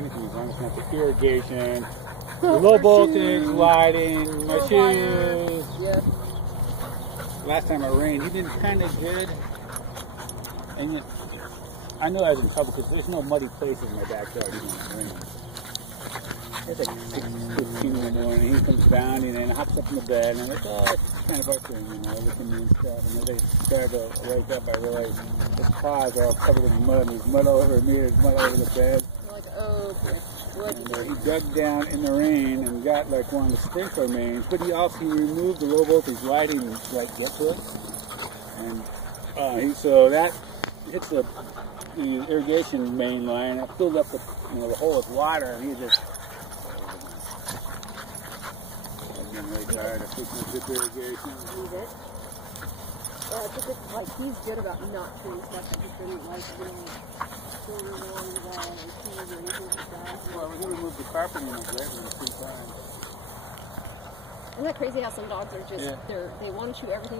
anything as long as it's not the irrigation, low voltage, lighting, my shoes. Yeah. Last time it rained, he did kind of good. And yet, I know I was in trouble because there's no muddy places in my backyard even when it rains. It's like 6:15 in the morning, he comes down and then hops up in the bed, and I'm like, oh, it's kind of frustrating, you know, looking at me and stuff. And then they started to wake up, I realized his paws are all covered in mud, and there's mud all over me, there's mud all over the bed. You're like, oh, okay. And he dug down in the rain and got like one of the sprinkler mains, but he removed the low voltage lighting to like get to it. And so that hits the irrigation main line, and it filled up the, the hole with water, and he just really tired of keeping the drip irrigation. Leave it. I think it's like he's good about not doing stuff that he couldn't like doing shoulders along the wall or shoes or anything like that. Well, we're going to remove the carpeting in the bedroom at the same time. Isn't that crazy how some dogs are just, they want to chew everything